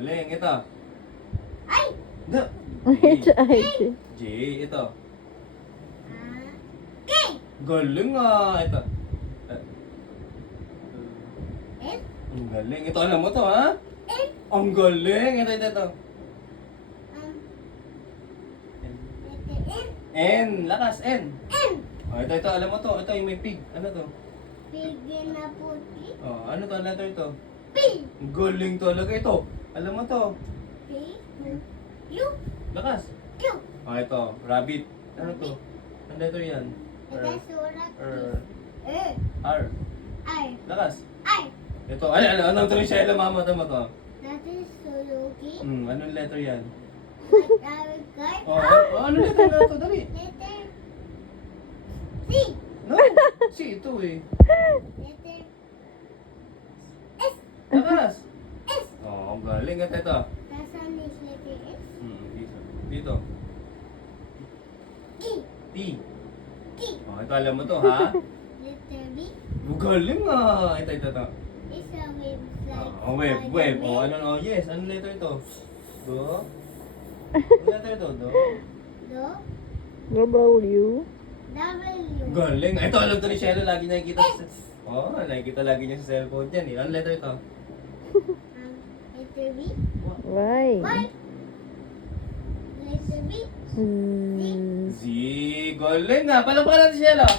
Galing. Ito. Ay! Da. J. Ito. K! Galing ah. Ito. L! Ang galing. Ito, alam mo to, ha? L! Ang galing. Ito. Letter N! N. Lakas, N. N! Oh, ito, alam mo to. Ito yung may pig. Ano to? Bigyan na puti. Oh, ano to? Letter ito? P! Ang galing talaga ito. Alam mo to. P! U! Lakas. Q! Oh, ito. Rabbit. Ano to? Ano letter yan? Nagasulat R. is R. R. Lakas. R. Ito. Anong to rin siya? Mama to mo to. That is Suluki. Anong letter yan? What our card? Ano letter na to? Dali. Letter C. No. Si ito eh. Letter S. Lakas. S. Oh, ang galing. At ito. Nasaan is letter S? Dito. E. T. T. Oh, ito alam mo to, ha? Letter B. Ang galing ah. Ito. Is a website. Oh, web. Oh, ano? Oh, yes. Anong letter ito? Do? Anong letter ito? Do? Do. W. W. Galing. Ito, alam to ni Shelo. Lagi nakikita sa... Oh, nakikita lagi niya sa cellphone dyan eh. Anong letter ito? Letter B. Y. Y. Letter B. Z. Z. Galing ah. Palakpakan natin si Shelo.